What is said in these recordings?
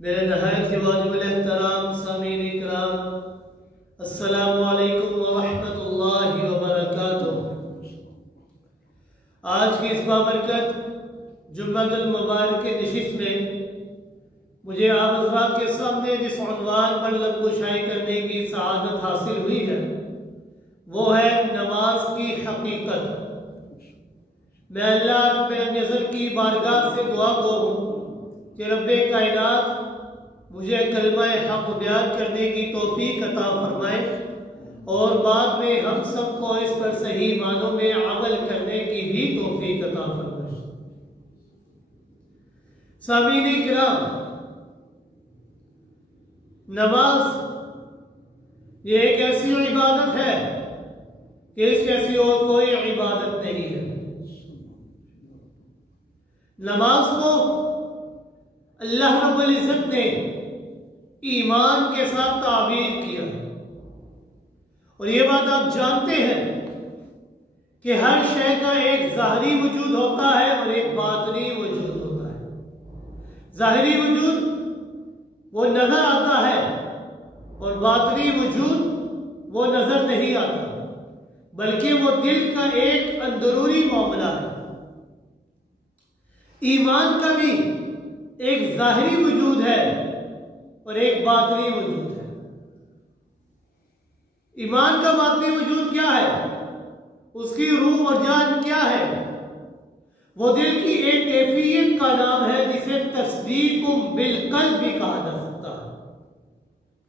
میرے نہایت ہی واجب الاحترام سامعین اکرام، السلام علیکم ورحمۃ اللہ وبرکاتہ۔ آج کی اس بابرکت جمعہ المبارک کے نشست میں مجھے آپ حضرات کے سامنے جس عنوان پر لب گشائی کرنے کی سعادت حاصل ہوئی ہے وہ ہے نماز کی حقیقت۔ میں اللہ رب العزت کی بارگاہ سے دعا گو ہوں کہ رب کائنات مجھے کلمہ حق بیان کرنے کی توفیق عطا فرمائے اور بعد میں ہم سب کو اس پر صحیح معنوں میں عمل کرنے کی بھی توفیق عطا فرمائے۔ سامعین کرام، نماز یہ ایک ایسی عبادت ہے کہ اس جیسی اور کوئی عبادت نہیں ہے۔ نماز کو اللہ رب العزت نے ایمان کے ساتھ تعبیر کیا ہے، اور یہ بات آپ جانتے ہیں کہ ہر شے کا ایک ظاہری وجود ہوتا ہے اور ایک باطنی وجود ہوتا ہے۔ ظاہری وجود وہ نظر آتا ہے اور باطنی وجود وہ نظر نہیں آتا، بلکہ وہ دل کا ایک اندرونی معاملہ ہے۔ ایمان کا بھی ایک ظاہری وجود ہے اور ایک باطنی وجود ہے۔ ایمان کا باطنی وجود کیا ہے؟ اس کی روح اور جان کیا ہے؟ وہ دل کی ایک کیفیت کا نام ہے جسے تصدیق بالقلب بھی کہا جا سکتا ہے،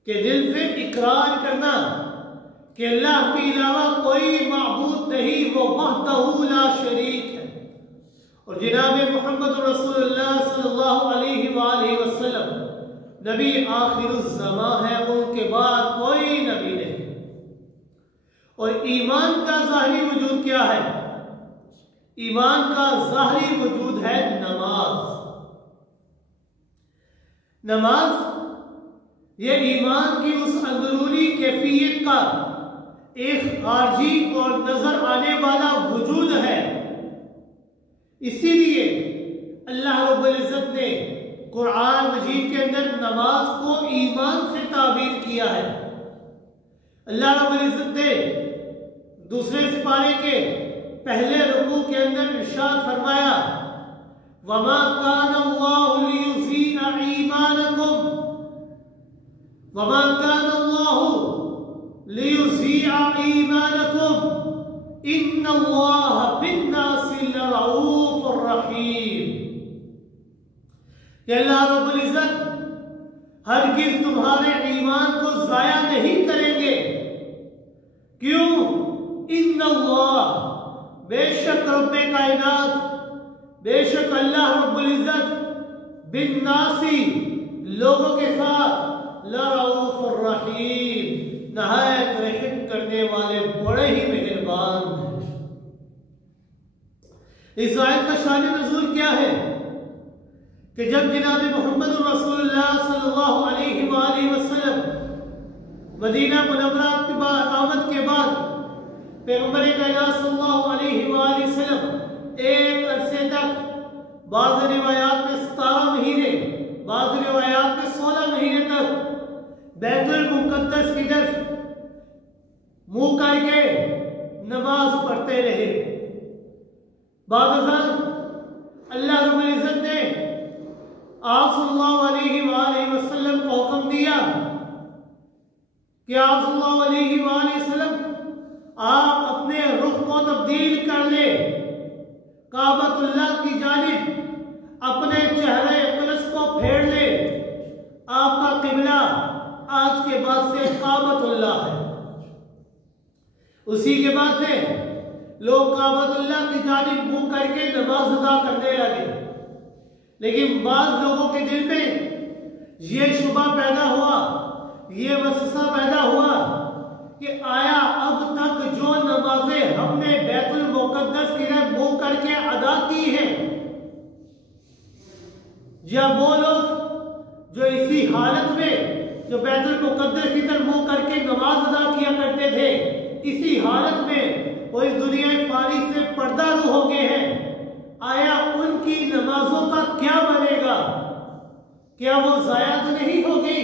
کہ دل سے اقرار کرنا کہ اللہ کے علاوہ کوئی معبود نہیں، وہ وحدہ لا شریک ہے، اور جناب محمد رسول اللہ صلی اللہ علیہ وآلہ وسلم نبی آخر الزمان ہے، ان کے بعد کوئی نبی نہیں۔ اور ایمان کا ظاہری وجود کیا ہے؟ ایمان کا ظاہری وجود ہے نماز۔ نماز یہ ایمان کی اس اندرونی کیفیت کا ایک خارجی اور نظر آنے والا وجود ہے۔ اسی لیے اللہ رب العزت نے قرآن مجید کے اندر نماز کو ایمان سے تعبیر کیا ہے۔ اللہ رب العزت نے دوسرے سپارے کے پہلے رکوع کے اندر ارشاد فرمایا، وَمَا كَانَ اللَّهُ لِيُضِيعَ إِيمَانَكُمْ وَمَا كَانَ اللَّهُ لِيُضِيعَ إِيمَانَكُمْ إِنَّ اللَّهَ بِالنَّاسِ لَرَءُوفٌ رَحِيمٌ۔ کہ اللہ رب العزت ہرگز تمہارے ایمان کو ضائع نہیں کریں گے۔ کیوں؟ ان اللہ، بے شک رب کائنات، بے شک اللہ رب العزت بالناسی، لوگوں کے ساتھ لرؤوف الرحیم، نہایت رحم کرنے والے، بڑے ہی مہربان ہیں۔ اس آیت کا شان نزول کیا ہے کہ جب جناب محمد رسول اللہ صلی اللہ علیہ وآلہ وسلم مدینہ منورہ کی آمد کے بعد پیغمبر کائنات صلی اللہ علیہ وآلہ وسلم ایک عرصے تک، بعض روایات میں 17 مہینے، بعض روایات میں 16 مہینے تک بیت المقدس کی طرف منہ کر کے نماز پڑھتے رہے۔ بعد ازاں اللہ رب العزت نے آپ صلی اللہ علیہ وآلہ وسلم کو حکم دیا کہ آپ صلی اللہ علیہ وآلہ وسلم آپ اپنے رخ کو تبدیل کر لے، کعبۃ اللہ کی جانب اپنے چہرے اقدس کو پھیر لے۔ آپ کا قبلہ آج کے بعد سے کعبۃ اللہ ہے۔ اسی کے بعد سے لوگ کعبۃ اللہ کی جانب منہ کر کے نماز ادا کرنے لگے، لیکن بعض لوگوں کے دل میں یہ شبہ پیدا ہوا، یہ وسوسہ پیدا ہوا کہ آیا اب تک جو نمازیں ہم نے بیت المقدس کی طرف منہ کر کے ادا کی ہیں، یا وہ لوگ جو اسی حالت میں جو بیت المقدس کی طرف منہ کر کے نماز ادا کیا کرتے تھے، اسی حالت میں وہ اس دنیا فانی سے پردہ روح ہو گئے ہیں، آیا ان کی نمازوں کا کیا بنے گا؟ کیا وہ ضائع تو نہیں ہوگی؟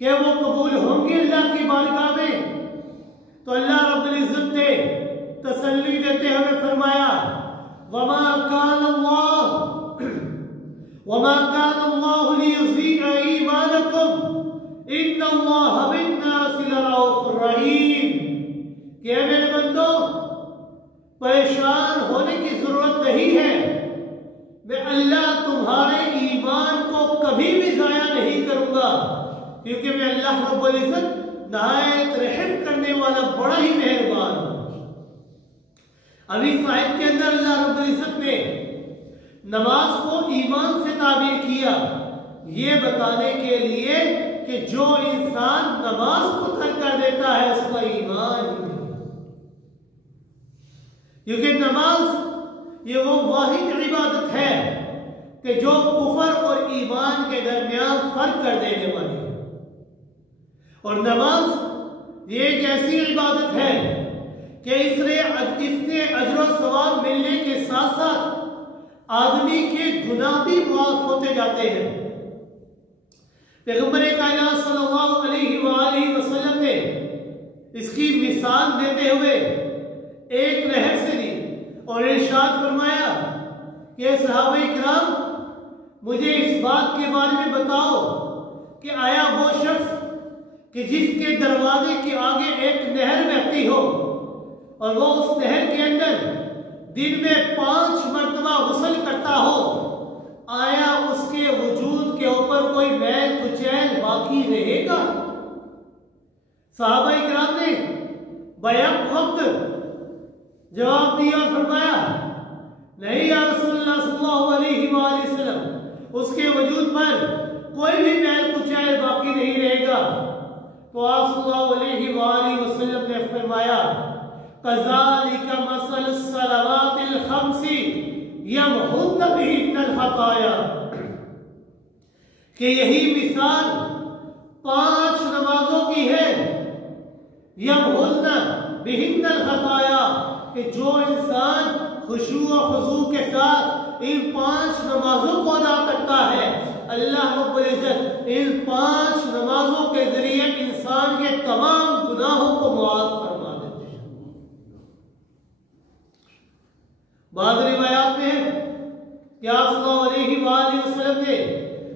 کیا وہ قبول ہوں گی اللہ کی بارگاہ میں؟ تو اللہ رب العزت نے تسلی دیتے ہوئے فرمایا وَمَا كَانَ اللَّهُ لِيُضِيعَ إِيمَانَكُمْ إِنَّ اللَّهَ بِالنَّاسِ لَرَءُوفٌ رَحِيمٌ کہ میرے بندو پریشان ہونے کی ضرورت نہیں ہے، میں اللہ تمہارے ایمان کو کبھی بھی ضائع نہیں کروں گا، کیونکہ میں اللہ رب العزت نہایت رحم کرنے والا بڑا ہی مہربان ہوں۔ اب اس آیت کے اندر اللہ رب العزت نے نماز کو ایمان سے تعبیر کیا، یہ بتانے کے لیے کہ جو انسان نماز کو ترک کر دیتا ہے اس کا ایمان ہی نہیں، کیونکہ نماز یہ وہ واحد عبادت ہے کہ جو کفر اور ایمان کے درمیان فرق کر دینے والی ہے، اور نماز یہ ایک ایسی عبادت ہے کہ اس سے اجر و ثواب ملنے کے ساتھ ساتھ آدمی کے گناہ بھی معاف ہوتے جاتے ہیں۔ پیغمبر کائنات صلی اللہ علیہ وآلہ وسلم نے اس کی مثال دیتے ہوئے ایک نہر سے لی اور ارشاد فرمایا کہ صحابہ کرام مجھے اس بات کے بارے میں بتاؤ کہ آیا وہ شخص کہ جس کے دروازے کے آگے ایک نہر بہتی ہو اور وہ اس نہر کے اندر دن میں 5 مرتبہ غسل کرتا ہو، آیا اس کے وجود کے اوپر کوئی میل کچیل باقی رہے گا؟ صحابہ کرام نے بیک وقت جواب دیا، فرمایا نہیں یا رسول اللہ صلی اللہ علیہ وآلہ وسلم، اس کے وجود پر کوئی بھی میل کچیل باقی نہیں رہے گا۔ تو آپ صلی اللہ علیہ وآلہ وسلم نے فرمایا كَذَلِكَ مَثَلُ الصَّلَوَاتِ الْخَمْسِ يَمْحُونَ بِهِنَّ الْخَطَايَا، کہ یہی مثال 5 نمازوں کی ہے، يَمْحُونَ بِهِنَّ الْخَطَايَا، کہ جو انسان خشوع و خضوع کے ساتھ ان 5 نمازوں کو ادا کرتا ہے، اللہ رب العزت ان 5 نمازوں کے ذریعے انسان کے تمام گناہوں کو معاف فرما دیتے ہیں۔ بعض روایات میں ہے کہ آپ صلی اللہ علیہ وآلہ وسلم نے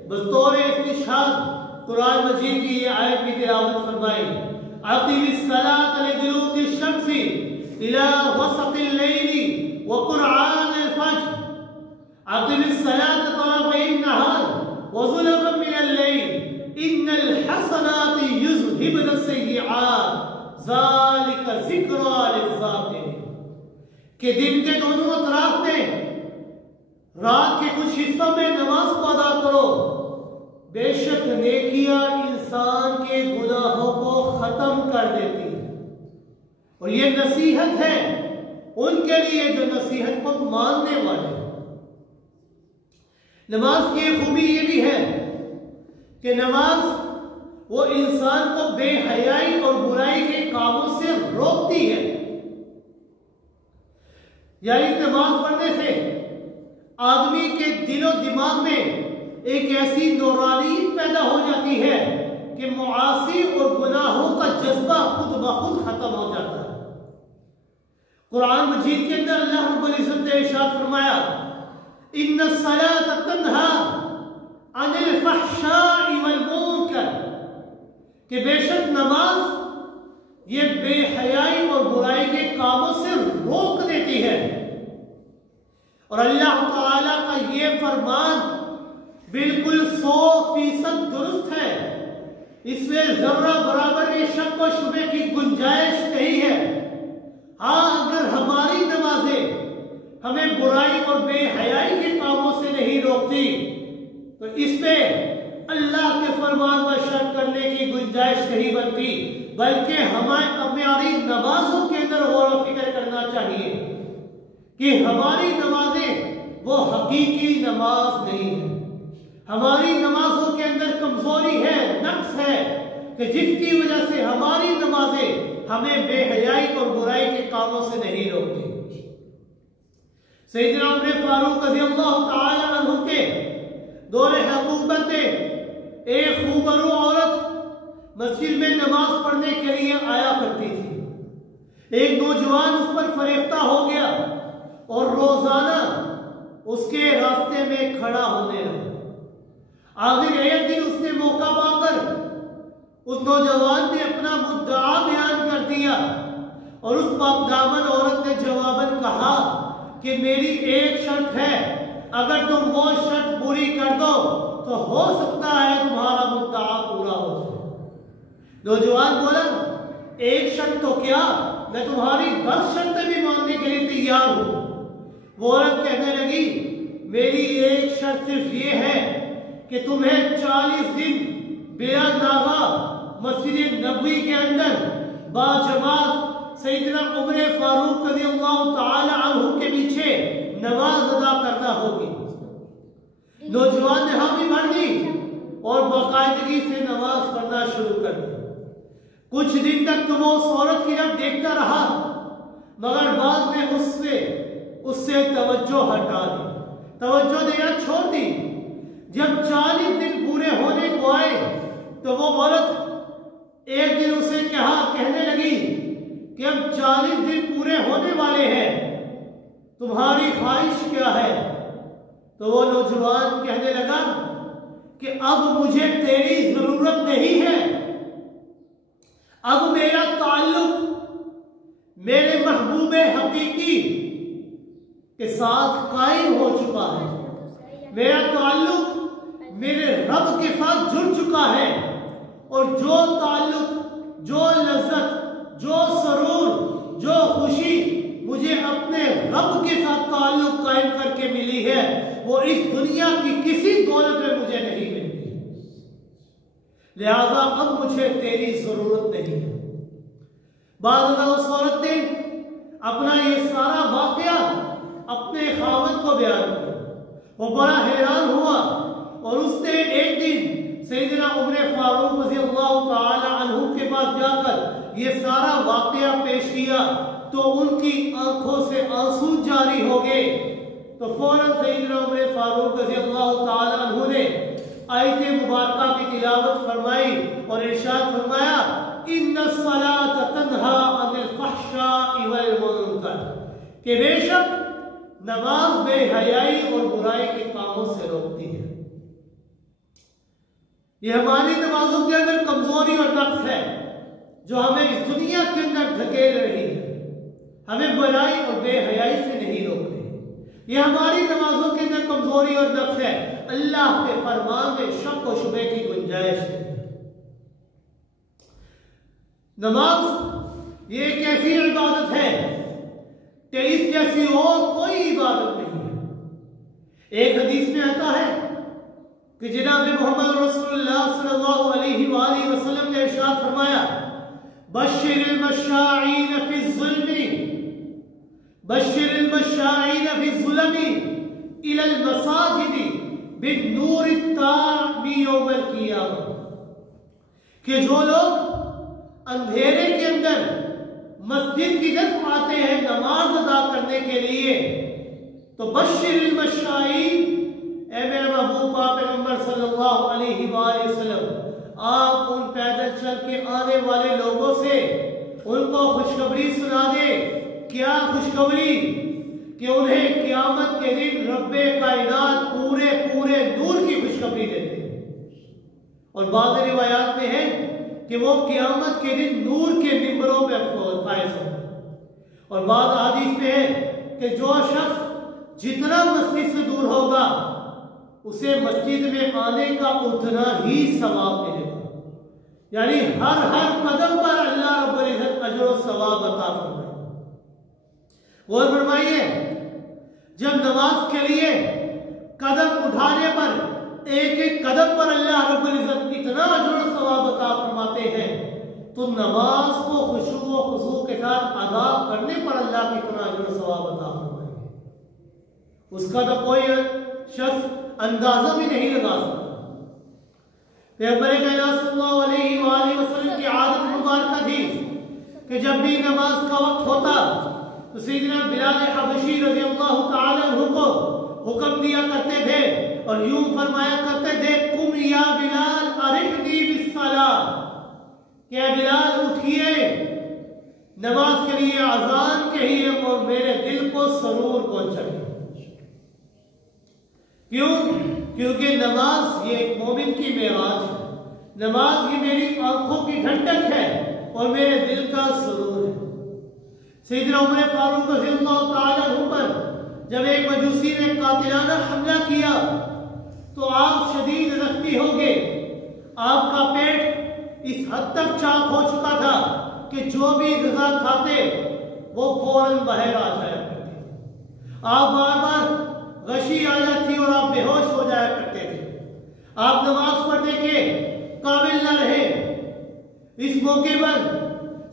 بطور استشہاد قرآن مجید کی یہ آیت بھی تلاوت فرمائی، اقم الصلاۃ لدلوک الشمس الى وسط اللیل وقرآن الفجر، اقم الصلاۃ طرفی النہار وزلفا من الليل ان الحسنات يذهبن السيئات ذلك ذکری للذاکرین، کہ دن کے دونوں اطراف میں رات کے کچھ حصوں میں نماز کو ادا کرو، بے شک نیکیاں انسان کے گناہوں کو ختم کر دیتی ہیں، اور یہ نصیحت ہے ان کے لیے جو نصیحت کو ماننے والے ہیں۔ نماز کی خوبی یہ بھی ہے کہ نماز وہ انسان کو بے حیائی اور برائی کے کاموں سے روکتی ہے، یعنی نماز پڑھنے سے آدمی کے دل و دماغ میں ایک ایسی نورانیت پیدا ہو جاتی ہے کہ معاصی اور گناہوں کا جذبہ خود بخود ختم ہو جاتا ہے۔ قرآن مجید کے اندر اللہ رب العزت نے ارشاد فرمایا ان الصلاۃ تنہی عن الفحشاء والمنکر، کہ بے شک نماز یہ بے حیائی اور برائی کے کاموں سے روک دیتی ہے، اور اللہ تعالیٰ کا یہ فرمان بالکل 100% درست ہے، اس میں ذرہ برابر یہ شک و شبہ کی گنجائش نہیں ہے۔ ہاں اگر ہماری نمازیں ہمیں برائی اور بے حیائی کے کاموں سے نہیں روکتی تو اس میں اللہ کے فرمان پر شک کرنے کی گنجائش نہیں بنتی، بلکہ ہماری نمازوں کے اندر غور و فکر کرنا چاہیے کہ ہماری نمازیں وہ حقیقی نماز نہیں ہے، ہماری نمازوں کے اندر کمزوری ہے، نقص ہے، کہ جس کی وجہ سے ہماری نمازیں ہمیں بے حیائی اور برائی کے کاموں سے نہیں روکتی۔ سیدنا عمر فاروق رضی اللہ تعالی عنہ کے دور حکومت میں ایک خوبرو عورت مسجد میں نماز پڑھنے کے لیے آیا کرتی تھی۔ ایک نوجوان اس پر فریفتہ ہو گیا اور روزانہ اس کے راستے میں کھڑا ہونے لگا۔ آخر ایک دن اس نے موقع پا کر اس نوجوان نے اپنا مدعا بیان کر دیا اور اس پاک دامن عورت نے جواباً کہا کہ میری ایک شرط ہے، اگر تم وہ شرط پوری کر دو تو ہو سکتا ہے تمہارا مدعا پورا ہو جائے۔ نوجوان بولا ایک شرط تو کیا، میں تمہاری 10 شرطیں بھی ماننے کے لیے تیار ہوں۔ وہ عورت کہنے لگی میری ایک شرط صرف یہ ہے کہ تمہیں 40 دن بلا ناغہ مسجد نبوی کے اندر باجماعت سیدنا عمر فاروق رضی اللہ تعالی عنہ کے پیچھے نماز ادا کرنا ہوگی۔ نوجوان نے حامی بھر دی اور باقاعدگی سے نماز پڑھنا شروع کر دی۔ کچھ دن تک تو وہ اس عورت کی طرف دیکھتا رہا، مگر بعد میں اس سے توجہ ہٹا دی، توجہ دینا چھوڑ دی۔ جب 40 دن پورے ہونے کو آئے تو وہ عورت ایک دن اسے کہنے لگی کہ اب 40 دن پورے ہونے والے ہیں، تمہاری خواہش کیا ہے؟ تو وہ نوجوان کہنے لگا کہ اب مجھے تیری ضرورت نہیں ہے، اب میرا تعلق میرے محبوب حقیقی کے ساتھ قائم ہو چکا ہے، میرا تعلق میرے رب کے ساتھ جڑ چکا ہے، اور جو تعلق، جو لذت، جو سرور، جو خوشی مجھے اپنے رب کے ساتھ تعلق قائم کر کے ملی ہے وہ اس دنیا کی کسی دولت میں مجھے نہیں ملتی، لہذا اب مجھے تیری ضرورت نہیں ہے۔ بعد میں اس عورت نے اپنا یہ سارا واقعہ اپنے خاوند کو بیان کیا، وہ بڑا حیران ہوا اور اس نے ایک دن سیدنا عمر فاروق رضی اللہ تعالی عنہ کے پاس جا کر یہ سارا واقعہ پیش کیا تو ان کی آنکھوں سے آنسو جاری ہو گئے۔ تو فوراً سیدنا عمر فاروق رضی اللہ تعالی عنہ نے آیت مبارکہ کی تلاوت فرمائی اور ارشاد فرمایا ان الصلاۃ تنہی عن الفحشاء والمنکر، کہ بے شک نماز بے حیائی اور برائی کے کاموں سے روکتی ہے۔ یہ ہماری نمازوں کے اندر کمزوری اور نقص ہے جو ہمیں اس دنیا کے اندر دھکیل رہی ہے، ہمیں برائی اور بے حیائی سے نہیں روک رہی۔ یہ ہماری نمازوں کے اندر کمزوری اور نقص ہے، اللہ کے فرمان میں شک و شبہ کی گنجائش ہے۔ نماز یہ ایک ایسی عبادت ہے کہ اس جیسی اور کوئی عبادت نہیں ہے۔ ایک حدیث میں آتا ہے کہ جناب محمد رسول اللہ صلی اللہ علیہ وآلہ وسلم نے ارشاد فرمایا بشر المشاعین فی الظلم، بشر المشاعین فی الظلم الی المساجد بالنور التام یوم القیامہ، کہ جو لوگ اندھیرے کے اندر مسجد کی طرف آتے ہیں نماز ادا کرنے کے لیے تو بشر المشائین، اے میرے محبوب پاک پیغمبر صلی اللہ علیہ وآلہ وسلم، آپ ان پیدل چل کے آنے والے لوگوں سے ان کو خوشخبری سنا دے۔ کیا خوشخبری؟ کہ انہیں قیامت کے دن رب کائنات پورے نور کی خوشخبری دیتے ہیں، اور بعض روایات میں ہے کہ وہ قیامت کے دن نور کے ممبروں پہ فائز ہوں، اور بعض حدیث میں ہے کہ جو شخص جتنا مسجد سے دور ہوگا اسے مسجد میں آنے کا اتنا ہی ثواب ملے گا، یعنی ہر قدم پر اللہ رب العزت اجر و ثواب عطا فرمائے۔ غور فرمائیے، جب نماز کے لیے قدم اٹھانے پر ایک ایک قدم پر اللہ رب العزت اتنا اجر و ثواب عطا فرماتے ہیں تو نماز کو خشوع و خضوع کے ساتھ ادا کرنے پر اللہ کتنا اجر و ثواب عطا فرمائے گے، اس کا تو کوئی شخص اندازہ بھی نہیں لگا سکتا۔ پیغمبر کائنات صلی اللہ علیہ وآلہ وسلم کی عادت مبارکہ تھی کہ جب بھی نماز کا وقت ہوتا تو سیدنا بلال حبشی رضی اللہ تعالی عنہ کو حکم دیا کرتے تھے اور یوں فرمایا کرتے تھے قم یا بلال ارحنی بالصلاۃ، کہ اے بلال اٹھیے نماز کے لیے اذان کہیے اور میرے دل کو سرور پہنچائیے۔ کیوں؟ کیونکہ نماز یہ ایک مومن کی معراج ہے، نماز یہ میری آنکھوں کی ٹھنڈک ہے اور میرے دل کا سرور ہے۔ سیدنا عمر فاروق رضی اللہ تعالی عنہ پر جب ایک مجوسی نے قاتلانہ حملہ کیا تو آپ شدید زخمی ہو گئے، آپ کا پیٹ اس حد تک چاک ہو چکا تھا کہ جو بھی غذا کھاتے وہ فوراً باہر آ جایا کرتے، آپ بار بار غشی آ جاتی اور آپ بے ہوش ہو جایا کرتے تھے، آپ نماز پڑھنے کے قابل نہ رہے۔ اس موقع پر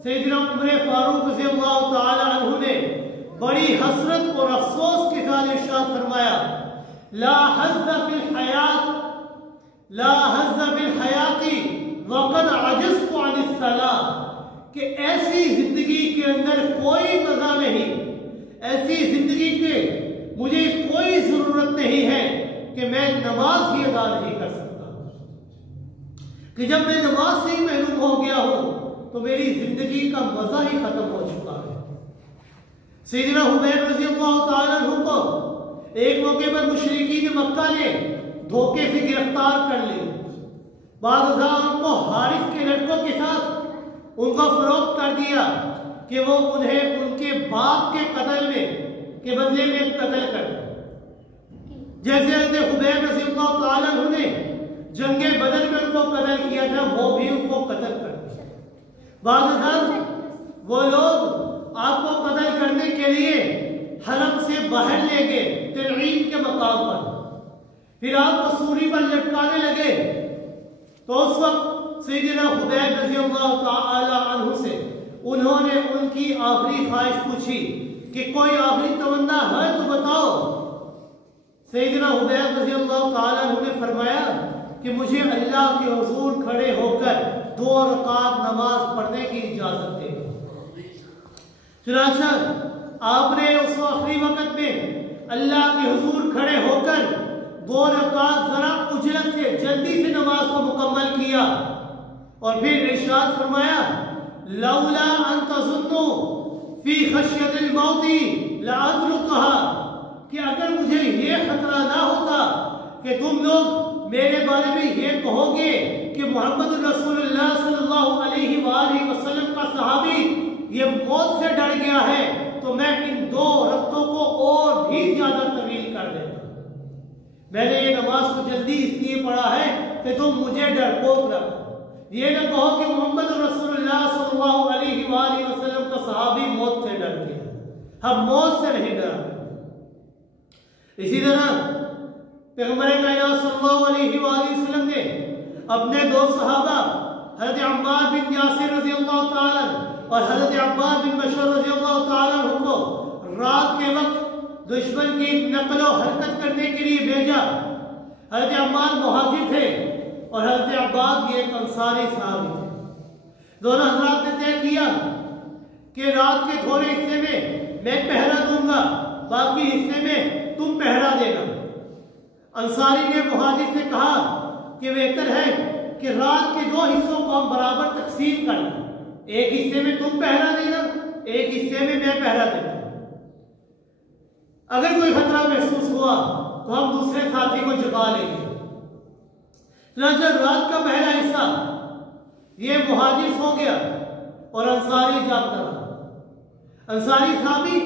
سیدنا عمر فاروق رضی اللہ تعالی عنہ نے بڑی حسرت اور افسوس کے ساتھ ارشاد فرمایا لا حظ فی الحیات لا حظ فی الحیات وقد عجزت عن الصلاۃ، کہ ایسی زندگی کے اندر کوئی مزہ نہیں، ایسی زندگی کے مجھے کوئی ضرورت نہیں ہے کہ میں نماز ہی ادا نہیں کر سکتا، کہ جب میں نماز سے ہی محروم ہو گیا ہوں تو میری زندگی کا مزہ ہی ختم ہو چکا ہے۔ سیدنا حبیب رضی اللہ تعالیٰ عنہ کو ایک موقع پر مشرکین مکہ نے دھوکے سے گرفتار کر لیا، بعد ازاں ان کو حارث کے لڑکوں کے ساتھ ان کو فروخت کر دیا کہ وہ انہیں ان کے باپ کے قتل میں کے بدلے میں قتل کر دیا۔ جیسے حضرت حبیب رضی اللہ تعالیٰ عنہ نے جنگ بدر میں ان کو قتل کیا تھا، وہ بھی ان کو قتل کر دیا۔ بعض ازاں وہ لوگ آپ کو قتل کرنے کے لیے حرم سے باہر لے گئے تنعیم کے مقام پر، پھر آپ کو سوری پر لٹکانے لگے، تو اس وقت سیدنا حبیب رضی اللہ تعالی عنہ سے انہوں نے ان کی آخری خواہش پوچھی کہ کوئی آخری تمنا ہے تو بتاؤ۔ سیدنا حبیب رضی اللہ تعالی عنہ نے فرمایا کہ مجھے اللہ کے حضور کھڑے ہو کر 2 رکعت نماز پڑھنے کی اجازت دے۔ چنانچہ آپ نے اس آخری وقت میں اللہ کے حضور کھڑے ہو کر 2 رکعت ذرا اجرت سے جلدی سے نماز کو مکمل کیا اور پھر ارشاد فرمایا لولا ان تظنوا فی خشیت الموت لأدرکها، کہ اگر مجھے یہ خطرہ نہ ہوتا کہ تم لوگ میرے بارے میں یہ کہو گے کہ محمد رسول اللہ صلی اللہ علیہ وآلہ وسلم کا صحابی یہ موت سے ڈر گیا ہے، تو میں ان 2 رکعتوں کو اور بھی زیادہ طویل کر دیتا۔ میں نے یہ نماز کو جلدی اس لیے پڑھا ہے کہ تم مجھے ڈرپوک رکھو، یہ نہ کہو کہ محمد رسول اللہ صلی اللہ علیہ وآلہ وسلم کا صحابی موت سے ڈر گیا، ہم موت سے نہیں ڈرا۔ اسی طرح پیغمبر کائنات صلی اللہ علیہ وآلہ وسلم نے اپنے 2 صحابہ حضرت عمار بن یاسر رضی اللہ تعالیٰ اور حضرت عباد بن بشر رضی اللہ تعالیٰ عنہ کو رات کے وقت دشمن کی نقل و حرکت کرنے کے لیے بھیجا۔ حضرت عمار مہاجر تھے اور حضرت عباد یہ ایک انصاری صحابی تھے۔ دونوں حضرات نے طے کیا کہ رات کے تھوڑے حصے میں پہرا دوں گا، باقی حصے میں تم پہرا دینا۔ انصاری نے مہاجر سے کہا کہ بہتر ہے کہ رات کے 2 حصوں کو ہم برابر تقسیم کر لیں، ایک حصے میں تم پہرا دینا، ایک حصے میں پہرا دینا۔ اگر کوئی خطرہ محسوس ہوا تو ہم دوسرے ساتھی کو جگا لیں گے۔ چنانچہ رات کا پہلا حصہ یہ مہاجر سو گیا اور انصاری جاگتا رہا۔ انصاری صحابی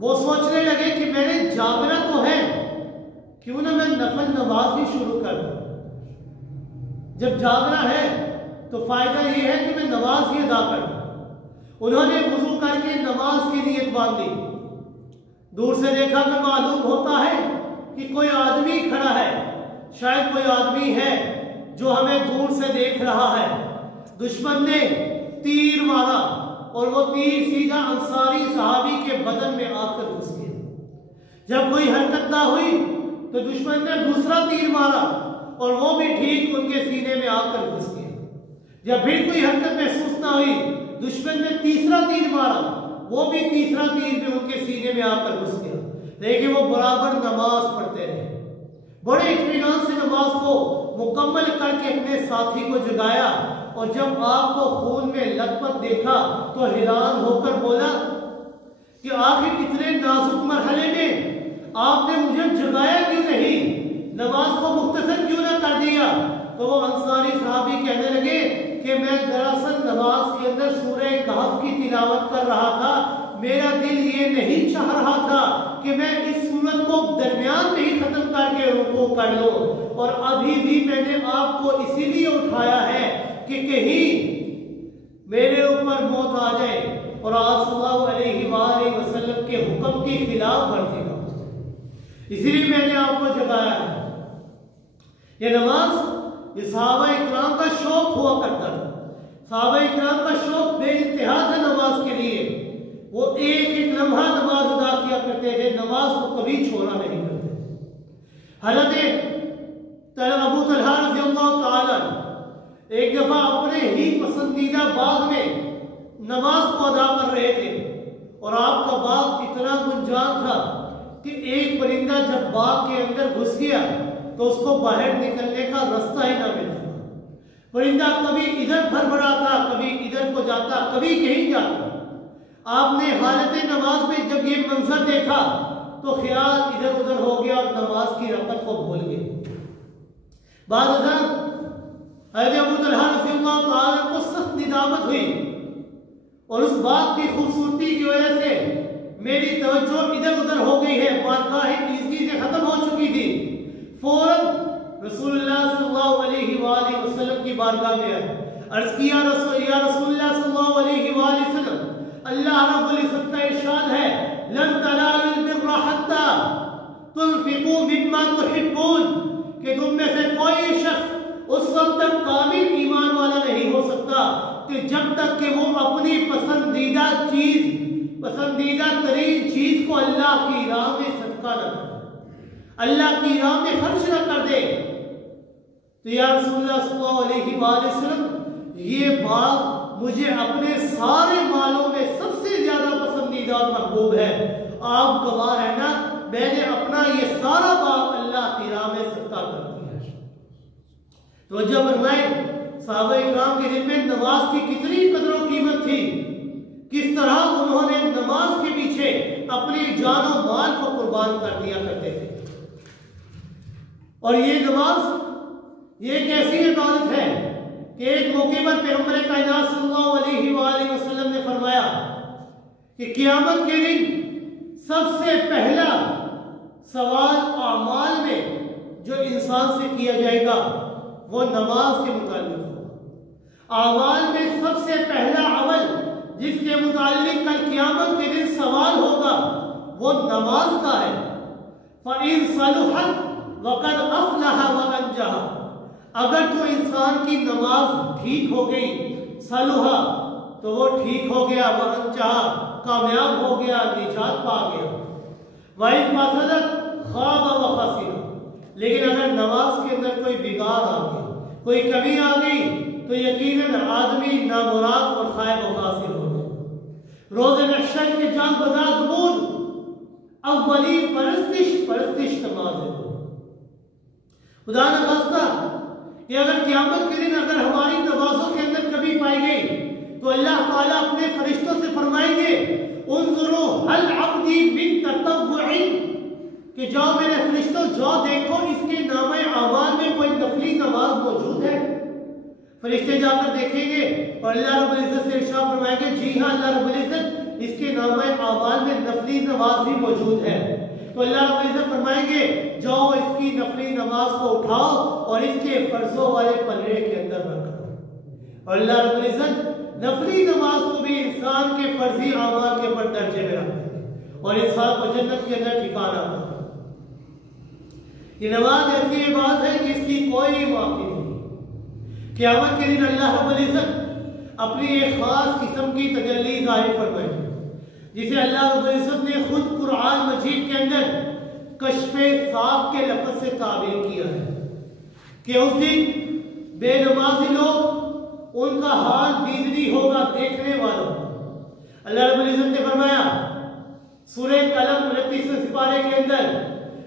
وہ سوچنے لگے کہ میں نے جاگنا تو ہے، کیوں نہ میں نفل نماز بھی شروع کر دوں۔ جب جاگنا ہے تو فائدہ یہ ہے کہ میں نماز ہی ادا کر دوں۔ انہوں نے وضو کر کے نماز کی نیت باندھی، دور سے دیکھا کہ معلوم ہوتا ہے کہ کوئی آدمی کھڑا ہے، شاید کوئی آدمی ہے جو ہمیں دور سے دیکھ رہا ہے۔ دشمن نے تیر مارا اور وہ تیر سیدھا انصاری صحابی کے بدن میں آ کر گھس گیا۔ جب کوئی حرکت نہ ہوئی تو دشمن نے دوسرا تیر مارا اور وہ بھی ٹھیک ان کے سینے میں آ کر گھس گیا۔ جب پھر کوئی حرکت محسوس نہ ہوئی، دشمن نے تیسرا تیر مارا، وہ بھی تیسرا تیر بھی ان کے سینے میں آ کر گھس گیا، لیکن وہ برابر نماز پڑھتے رہے۔ بڑے اطمینان سے نماز کو مکمل کر کے اپنے ساتھی کو جگایا، اور جب آپ کو خون میں لت پت دیکھا تو حیران ہو کر بولا کہ آخر اتنے نازک مرحلے میں آپ نے مجھے جگایا کیوں نہیں، نماز کو مختصر کیوں نہ کر دیا؟ تو وہ انصاری صحابی کہنے لگے کہ میں دراصل نماز کے اندر سورہ کہف کی تلاوت کر رہا تھا، میرا دل یہ نہیں چاہ رہا تھا کہ میں اس سورت کو درمیان میں ہی ختم کر کے رکوع کر لوں، اور ابھی بھی میں نے آپ کو اسی لیے اٹھایا ہے کہ کہیں میرے اوپر موت آ جائے اور آپ صلی اللہ علیہ وآلہ وسلم کے حکم کی خلاف ورزی نہ ہو جائے، اسی لیے میں نے آپ کو جگایا ہے۔ یہ نماز یہ صحابہ اکرام کا شوق ہوا کرتا تھا، صحابہ اکرام کا شوق بے انتہا تھا نماز کے لیے، وہ ایک ایک لمحہ نماز ادا کیا کرتے تھے، نماز کو کبھی چھوڑا نہیں کرتے تھے۔ حضرت ابو طلحہ رضی اللہ تعالیٰ ایک دفعہ اپنے ہی پسندیدہ باغ میں نماز کو ادا کر رہے تھے، اور آپ کا باغ اتنا گنجان تھا کہ ایک پرندہ جب باغ کے اندر گھس گیا تو اس کو باہر نکلنے کا رستہ ہی نہ ملتا، پرندہ کبھی ادھر بھربھراتا، کبھی ادھر کو جاتا، کبھی کہیں جاتا۔ آپ نے حالت نماز میں جب یہ منظر دیکھا تو خیال ادھر ادھر ہو گیا اور نماز کی رکعت کو بھول گئے۔ بعد ازاں حضرت ابو طلحہ رضی اللہ تعالیٰ کو سخت ندامت ہوئی، اور اس بات کی خوبصورتی کی وجہ سے میری توجہ ادھر ادھر ہو گئی ہے، بارگاہ عزتی سے ختم ہو چکی تھی۔ فوراً رسول اللہ صلی اللہ علیہ وآلہ وسلم کی بارگاہ میں آئے، عرض کیا یا رسول اللہ صلی اللہ علیہ وآلہ وسلم، اللہ رب العزت کا ارشاد ہے لن تنالوا البر حتى تنفقوا مما تحبون، کہ تم میں سے کوئی شخص اس وقت تک کامل ایمان والا نہیں ہو سکتا کہ جب تک کہ وہ اپنی پسندیدہ ترین چیز کو اللہ کی راہ میں صدقہ نہ کرے، اللہ کی راہ میں خرچ نہ کر دے۔ تو یا رسول اللہ صلی اللہ علیہ وآلہ وسلم، یہ باغ مجھے اپنے سارے مالوں میں سب سے زیادہ پسندیدہ اور محبوب ہے، آپ گواہ ہے نا، میں نے اپنا یہ سارا باغ اللہ کی راہ میں صدقہ کر دیا ہے۔ توجہ فرمائیں، صحابہ اکرام کے دل میں نماز کی کتنی قدر و قیمت تھی، کس طرح انہوں نے نماز کے پیچھے اپنی جان و مال کو قربان کر دیا کرتے تھے۔ اور یہ نماز یہ ایک ایسی عبادت ہے کہ ایک موقع پر پیغمبر کائنات صلی اللہ علیہ وآلہ وسلم نے فرمایا کہ قیامت کے دن سب سے پہلا سوال اعمال میں جو انسان سے کیا جائے گا وہ نماز کے متعلق ہوگا۔ اعمال میں سب سے پہلا عمل جس کے متعلق کل قیامت کے دن سوال ہوگا وہ نماز کا ہے۔ فَإِن صَلُحَتْ وَقَدْ أَفْلَحَ وَأَنجَحَ، اگر تو انسان کی نماز ٹھیک ہو گئی، صلحہ تو وہ ٹھیک ہو گیا، وَأَنجَحَ کامیاب ہو گیا، نجات پا گیا۔ وَإِن فَسَدَتْ خَابَ وَخَسِرَ، لیکن اگر نماز کے اندر کوئی بگاڑ آ گئی، کوئی کمی آ گئی تو یقیناً آدمی نامراد اور خائب و خاسر ہو گیا۔ روز محشر کے جان بازار زبون اولین پرستش نماز ہے۔ خدا نہ خواستہ کہ اگر قیامت کے دن اگر ہماری نمازوں کے اندر کمی پائی گئی تو اللہ تعالیٰ اپنے فرشتوں سے فرمائیں گے انظروا هل عبدی من تطوع، کہ جاؤ میرے فرشتوں جاؤ دیکھو اس کے نامہ اعمال میں کوئی نفلی نماز موجود ہے۔ فرشتے جا کر دیکھیں گے اور اللہ رب العزت سے ارشاد فرمائیں گے جی ہاں اللہ رب العزت اس کے نامہ اعمال میں نفلی نماز بھی موجود ہے۔ تو اللہ رب العزت فرمائیں گے جاؤ اس کی نفلی نماز کو اٹھاؤ اور اس کے فرضوں والے پلڑے کے اندر رکھو، اور اللہ رب العزت نفلی نماز کو بھی انسان کے فرضی اعمال کے اوپر درجے میں رکھتے ہیں اور انسان کو جنت کے اندر ٹھکانہ آتا ہے۔ یہ نماز ایسی عبادت ہے کہ اس کی کوئی معافی نہیں۔ قیامت کے دن اللہ رب العزت اپنی ایک خاص قسم کی تجلی ظاہر فرمائے جسے اللہ رب العزت نے خود قرآن مجید کے اندر کشف صاف کے لفظ سے تعبیر کیا ہے کہ اس دن بے نمازی لوگ ان کا حال دیدنی ہوگا دیکھنے والوں۔ اللہ رب العزت نے فرمایا سورہ قلم 29 سپارے کے اندر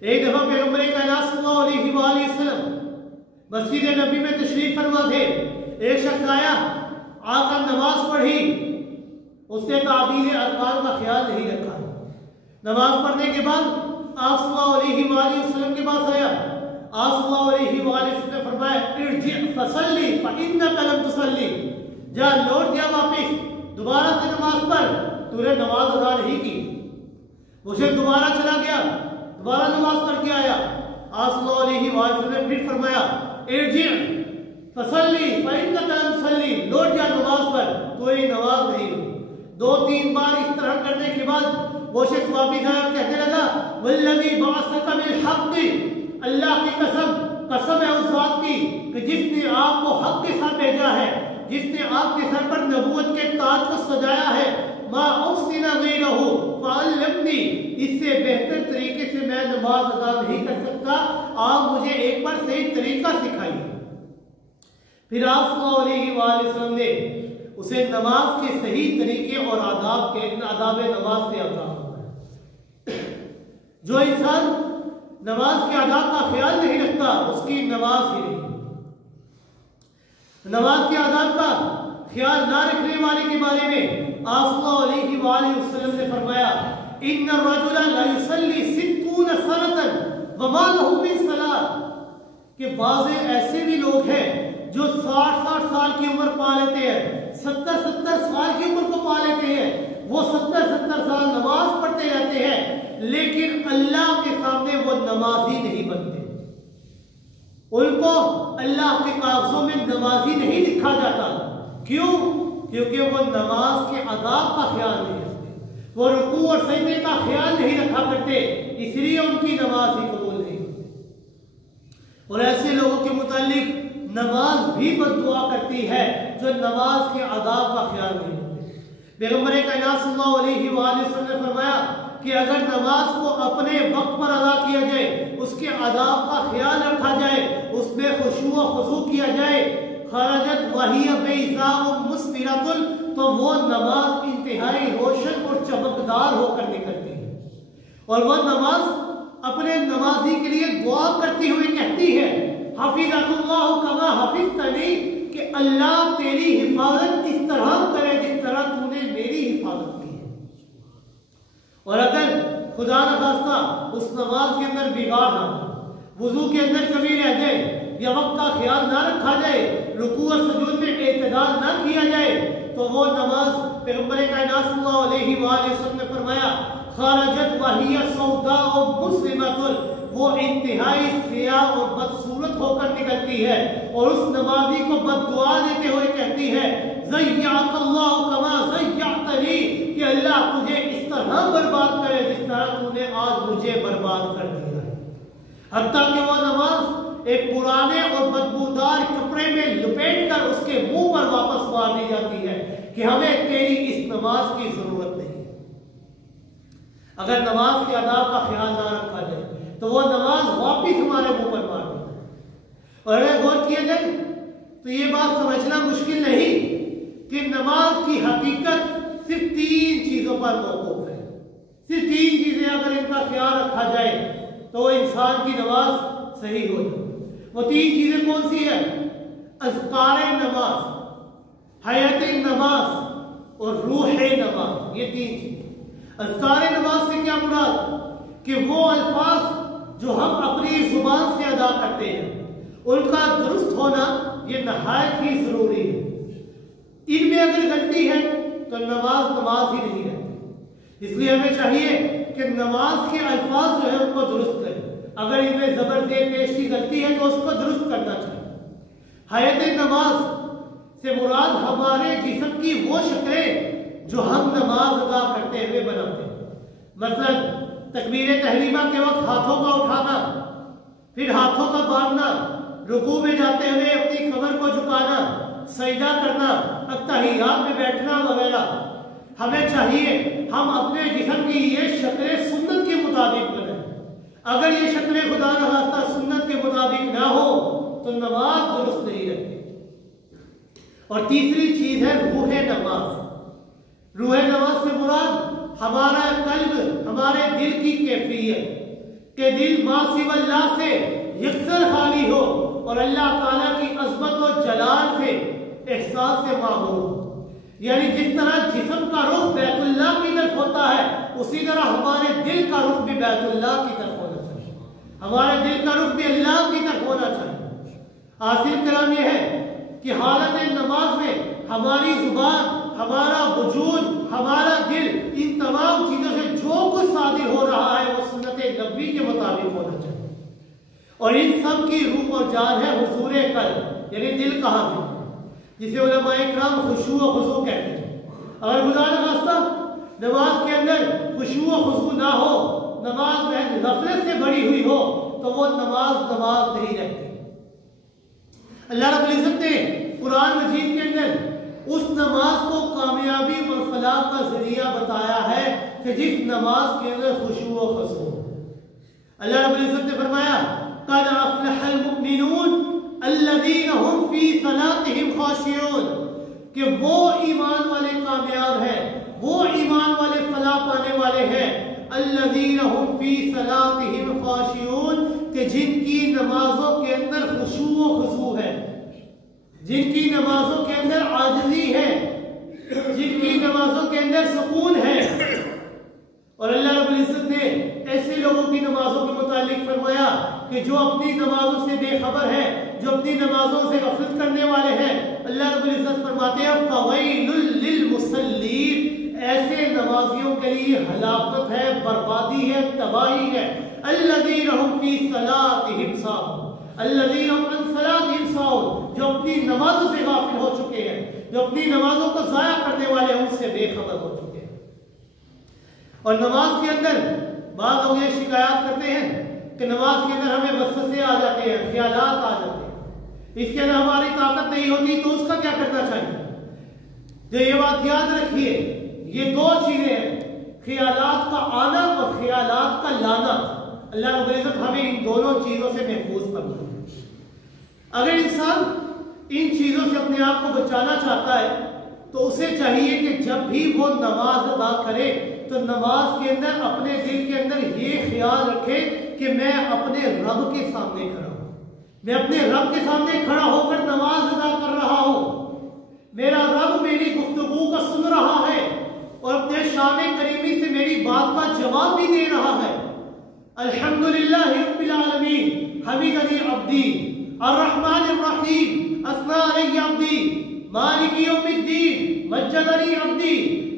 ایک دفعہ پیغمبر کائنات صلی اللہ علیہ وآلہ وسلم مسجد نبی میں تشریف فرما تھے. ایک شخص آیا، آ کر نماز پڑھی، اس نے تعدیل ارکان کا خیال نہیں رکھا. نماز پڑھنے کے بعد آپ صلی اللہ علیہ وآلہ وسلم کے پاس آیا. آپ صلی اللہ علیہ وآلہ وسلم نے فرمایا ارجع فصلی فإنک لم تصلی، جا لوٹ گیا واپس، دوبارہ سے نماز پڑھ، تو نے نماز ادا نہیں کی. مجھے دوبارہ چلا گیا، دوبارہ نماز پڑھ کے آیا. آپ صلی اللہ علیہ وآلہ وسلم نے پھر فرمایا ارجع فصلی فإنک لم تصلی، لوٹ جا نماز پڑھ، تو یہ نماز نہیں ہوئی. 2-3 بار اس طرح کرنے کے بعد وہ شخص واپس آیا اور کہنے لگا والذی بعثک بالحق، اللہ کی قسم ہے اس ذات کی کہ جس نے آپ کو حق کے ساتھ بھیجا ہے، جس نے آپ کے سر پر نبوت کے تاج کو سجایا ہے، ما احسن غیرہ فعلمنی، اس سے بہتر طریقے سے میں نماز ادا نہیں کر سکتا، آپ مجھے ایک بار صحیح طریقہ سکھائیے. پھر آپ صلی اللہ علیہ وآلہ وسلم نے اسے نماز کے صحیح طریقے اور آداب نماز سے آگاہ فرمایا. جو انسان نماز کے آداب کا خیال نہیں رکھتا اس کی نماز ہی نہیں. نماز کے آداب کا خیال نہ رکھنے والے کے بارے میں آپ صلی اللہ علیہ وآلہ وسلم نے فرمایا ان الرجل لا يصلي 60 سنة وما له من صلاة، کہ بعض ایسے بھی لوگ ہیں جو 60 سال کی عمر پا لیتے ہیں، 70 سال کی عمر کو پا لیتے ہیں، وہ 70 سال نماز پڑھتے رہتے ہیں، لیکن اللہ کے سامنے وہ نمازی نہیں بنتے. ان کو اللہ کے کاغذوں میں نمازی نہیں لکھا جاتا. کیوں؟ کیونکہ وہ نماز کے آداب کا خیال نہیں رکھتے، وہ رکوع اور سجدے کا خیال نہیں رکھا کرتے، اس لیے ان کی نماز ہی قبول نہیں ہوتی. اور ایسے لوگوں کے متعلق نماز بھی بد دعا کرتی ہے جو نماز کے آداب کا خیال نہیں رکھتے. پیغمبر کائنات صلی اللہ علیہ وآلہ وسلم نے فرمایا کہ اگر نماز کو اپنے وقت پر ادا کیا جائے، اس کے آداب کا خیال رکھا جائے، اس میں خشوع و خضوع کیا جائے، خرجت وہی بیضاء مسفرۃ، تو وہ نماز انتہائی روشن اور چمکدار ہو کر نکلتی ہے. اور وہ نماز اپنے نمازی کے لیے دعا کرتی ہوئی کہتی ہے حفظک اللہ کما حفظتنی، کہ اللہ تیری حفاظت اس طرح کرے جس طرح تو نے میری حفاظت کی ہے. اور اگر خدا نخواستہ اس نماز کے اندر بگاڑ نہ ہو، وضو کے اندر کمی رہ جائے، یا وقت کا خیال نہ رکھا جائے، رکوع اور سجود میں اعتدال نہ کیا جائے، تو وہ نماز پیغمبر کائنات صلی اللہ علیہ وآلہ وسلم نے فرمایا خرجت وہی سوداء مسلمۃ، وہ انتہائی سیاہ اور بدصورت ہو کر نکلتی ہے، اور اس نمازی کو بد دعا دیتے ہوئے کہتی ہے ضیعک اللہ کما ضیعتنی، کہ اللہ تجھے اس طرح برباد کرے جس طرح تو نے آج مجھے برباد کر دیا ہے. حتیٰ کہ وہ نماز ایک پرانے اور بدبودار کپڑے میں لپیٹ کر اس کے منہ پر واپس مار دی جاتی ہے کہ ہمیں تیری اس نماز کی ضرورت نہیں. اگر نماز کے آداب کا خیال نہ رکھا جائے تو وہ نماز واپس ہمارے منہ پر مار دی جائے. اور اگر غور کیا جائے تو یہ بات سمجھنا مشکل نہیں کہ نماز کی حقیقت صرف 3 چیزوں پر موقوف ہے. صرف 3 چیزیں اگر ان کا خیال رکھا جائے تو انسان کی نماز صحیح ہو جائے. وہ 3 چیزیں کون سی ہیں؟ اذکار نماز، حیات نماز اور روح نماز. یہ 3 چیزیں. اذکار نماز سے کیا مراد؟ کہ وہ الفاظ جو ہم اپنی زبان سے ادا کرتے ہیں ان کا درست ہونا یہ نہایت ہی ضروری ہے. ان میں اگر غلطی ہے تو نماز ہی نہیں رہتی. اس لیے ہمیں چاہیے کہ نماز کے الفاظ جو ہے ان کو درست کریں. اگر ان میں زبر زیر پیش کی غلطی ہے تو اس کو درست کرنا چاہیے. حیات نماز سے مراد ہمارے جسم کی وہ شکلیں جو ہم نماز ادا کرتے ہوئے بناتے ہیں. مثلا تکبیر تحریمہ کے وقت ہاتھوں کا اٹھانا، پھر ہاتھوں کا باندھنا، رکوع میں جاتے ہوئے اپنی کمر کو جھکانا، سجدہ کرنا، اتحیات میں بیٹھنا وغیرہ. ہمیں چاہیے ہم اپنے جسم کی یہ شکلیں سنت کے مطابق بنائیں. اگر یہ شکلیں خدا نخواستہ سنت کے مطابق نہ ہو تو نماز درست نہیں رہتی. اور تیسری چیز ہے روح نماز. روح نماز سے مراد ہمارا قلب، ہمارے دل کی کیفیت. کہ دل ما سوی اللہ سے یکسر خالی ہو اور اللہ تعالیٰ کی عظمت و جلال سے احساس سے معمور ہو۔ یعنی جس طرح جسم کا رخ بیت اللہ کی طرف ہوتا ہے، اسی طرح ہمارے دل کا رخ بھی بیت اللہ کی طرف ہونا چاہیے، ہمارے دل کا رخ بھی اللہ کی طرف ہونا چاہیے۔ حاصل کلام یہ ہے کہ حالت نماز میں ہماری زبان، ہمارا وجود، ہمارا دل، ان تمام چیزوں سے جو کچھ صادر ہو رہا ہے وہ سنت نبوی کے مطابق ہونا چاہیے، اور ان سب کی روح اور جان ہے حضور قلب، یعنی دل کہاں ہے، جسے علماء کرام خشوع و خضوع کہتے ہیں۔ اگر خدا نخواستہ نماز کے اندر خشوع و خضوع نہ ہو، نماز محض غفلت سے بڑی ہوئی ہو، تو وہ نماز نہیں رہتی۔ اللہ رب العزت نے قرآن مجید کے اندر اس نماز کو کامیابی اور فلاح کا ذریعہ بتایا ہے کہ جس نماز کے اندر خشوع و خضوع۔ اللہ رب العزت نے فرمایا قد افلح المؤمنون الذین هم فی صلاتهم خاشعون، کہ وہ ایمان والے کامیاب ہیں، وہ ایمان والے فلاح پانے والے ہیں، الذین هم فی صلاتهم خاشعون، کہ جن کی نمازوں کے اندر خشوع و خضوع ہے، جن کی نمازوں کے اندر عاجزی ہے، جن کی نمازوں کے اندر سکون ہے۔ اور اللہ رب العزت نے ایسے لوگوں کی نمازوں کے متعلق فرمایا کہ جو اپنی نمازوں سے بے خبر ہے، جو اپنی نمازوں سے غفلت کرنے والے ہیں، اللہ رب العزت فرماتے ہیں فویل للمصلین، ایسے نمازیوں کے لیے ہلاکت ہے، بربادی ہے، تباہی ہے۔ الذین هم فی صلاتهم ساہون، الذین هم عن صلاتهم ساہون، جو اپنی نمازوں سے غافل ہو چکے ہیں، جو اپنی نمازوں کو ضائع کرنے والے ہیں، ان سے بے خبر ہو چکے ہیں۔ اور نماز کے اندر بعض لوگ یہ شکایات کرتے ہیں کہ نماز کے اندر ہمیں وسوسے آ جاتے ہیں، خیالات آ جاتے ہیں، اس کے اندر ہماری طاقت نہیں ہوتی، تو اس کا کیا کرنا چاہیے؟ جو یہ بات یاد رکھیے، یہ دو چیزیں ہیں، خیالات کا آنا اور خیالات کا لانا۔ اللہ رب العزت ہمیں ان دونوں چیزوں سے محفوظ فرمائے۔ اگر انسان ان چیزوں سے اپنے آپ کو بچانا چاہتا ہے تو اسے چاہیے کہ جب بھی وہ نماز ادا کرے تو نماز کے اندر اپنے دل کے اندر یہ خیال رکھے کہ میں اپنے رب کے سامنے کھڑا ہوں، میں اپنے رب کے سامنے کھڑا ہو کر نماز ادا کر رہا ہوں، میرا رب میری گفتگو کو سن رہا ہے اور اپنے شان کریمی سے میری بات کا جواب بھی دے رہا ہے۔ الحمدللہ رب العالمین حمیدنی عبدی الرحمن الرحیم اثنی علی عبدی مالک یوم الدین مجدنی عبدی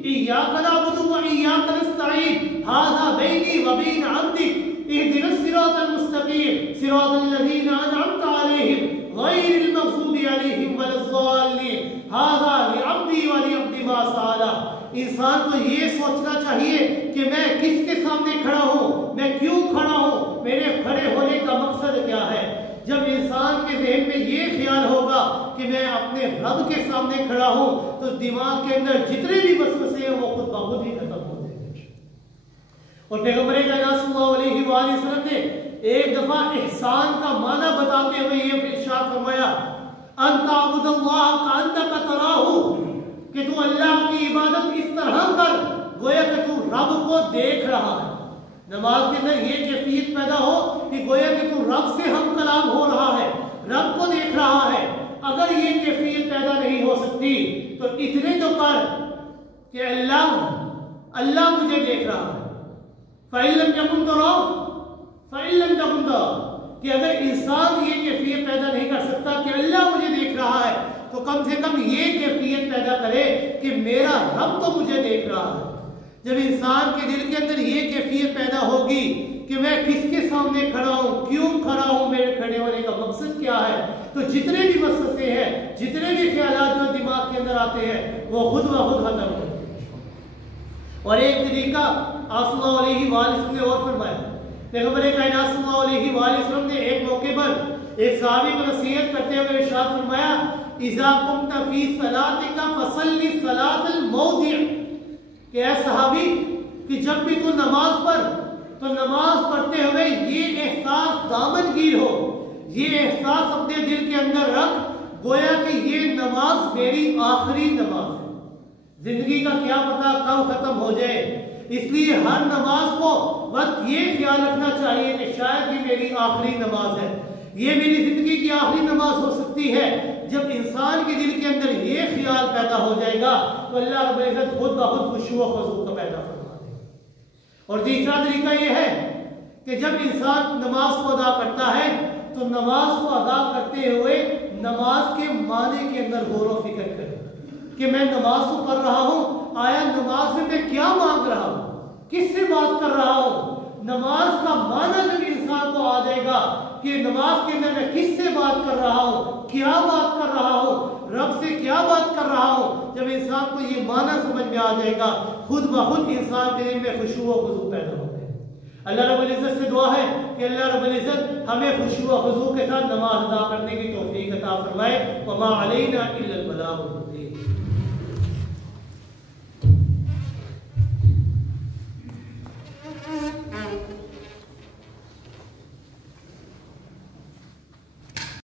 ایاک نعبد و ایاک نستعین ھذا بینی و بین عبدی اهدنا الصراط المستقیم صراط الذین انعمت علیہم غیر المغضوب علیہم ولا الضالین ھذا لعبدی ولعبد ما سأل۔ انسان کو یہ سوچنا چاہیے کہ میں کس کے سامنے کھڑا ہوں، میں کیوں کھڑا ہوں، میرے کھڑے ہونے کا مقصد کیا ہے۔ جب انسان کے ذہن میں یہ خیال ہوگا کہ میں اپنے رب کے سامنے کھڑا ہوں تو دماغ کے اندر جتنے بھی وسوسے ہیں وہ خود بخود ہی ختم ہو جائیں گے۔ اور پیغمبر کائنات صلی اللہ علیہ وآلہ وسلم نے ایک دفعہ احسان کا معنی بتاتے ہوئے یہ ارشاد فرمایا ان تعبد اللہ کانک تراہ، کہ تو اللہ کی عبادت اس طرح کر گویا کہ تو رب کو دیکھ رہا ہے۔ نماز کے اندر یہ کیفیت پیدا ہو کہ گویا کہ تو رب سے ہم کلام ہو رہا ہے، رب کو دیکھ رہا ہے۔ اگر یہ کیفیت پیدا نہیں ہو سکتی تو اتنے تو کر کہ اللہ مجھے دیکھ رہا ہے۔ فَإِن لَمْ تَكُن تَرَاهُ فَإِن لَمْ تَكُن تَرَاهُ، کہ اگر انسان یہ کیفیت پیدا نہیں کر سکتا کہ اللہ مجھے دیکھ رہا ہے تو کم سے کم یہ کیفیت پیدا کرے کہ میرا رب تو مجھے دیکھ رہا ہے۔ جب انسان کے دل کے اندر یہ کیفیت پیدا ہوگی کہ میں کس کے سامنے کھڑا ہوں، کیوں کھڑا ہوں، میرے کھڑے ہونے کا مقصد کیا ہے، تو جتنے بھی وسوسے ہیں، جتنے بھی خیالات جو دماغ کے اندر آتے ہیں وہ خود بخود ختم ہو۔ اور ایک طریقہ آپ صلی اللہ علیہ وآلہ وسلم نے اور فرمایا، پیغمبر کائنات صلی اللہ علیہ وآلہ وسلم نے ایک موقع پر ایک صحابی کو نصیحت کرتے ہوئے ارشاد فرمایا اذا قمت فی صلاتک فصلی صلاۃ الموضع، کہ اے صحابی کہ جب بھی تو نماز پڑھ تو نماز پڑھتے ہوئے یہ احساس دامن گیر ہو، یہ احساس اپنے دل کے اندر رکھ گویا کہ یہ نماز میری آخری نماز ہے۔ زندگی کا کیا پتہ کب ختم ہو جائے، اس لیے ہر نماز کو وقت یہ خیال رکھنا چاہیے کہ شاید یہ میری آخری نماز ہے، یہ میری زندگی کی آخری نماز ہو سکتی ہے۔ جب انسان کے دل کے اندر یہ خیال پیدا ہو جائے گا تو اللہ رب العزت خود بخود خشوع و خضوع کا پیدا فرما دے گا۔ اور تیسرا طریقہ یہ ہے کہ جب انسان نماز کو ادا کرتا ہے تو نماز کو ادا کرتے ہوئے نماز کے معنی کے اندر غور و فکر کرے کہ میں نماز تو پڑھ رہا ہوں، آیا نماز سے میں کیا مانگ رہا ہوں، کس سے بات کر رہا ہوں۔ نماز کا معنی جب انسان کو آ جائے گا کہ نماز کے اندر میں کس سے بات کر رہا ہوں، کیا بات کر رہا ہوں، رب سے کیا بات کر رہا ہوں، جب انسان کو یہ معنی سمجھ میں آ جائے گا خود بخود انسان کے دل میں خشوع و خضوع پیدا ہوتا ہے۔ اللہ رب العزت سے دعا ہے کہ اللہ رب العزت ہمیں خشوع و خضوع کے ساتھ نماز ادا کرنے کی توفیق عطا فرمائے۔ وما علینا الا البلاغ المبین۔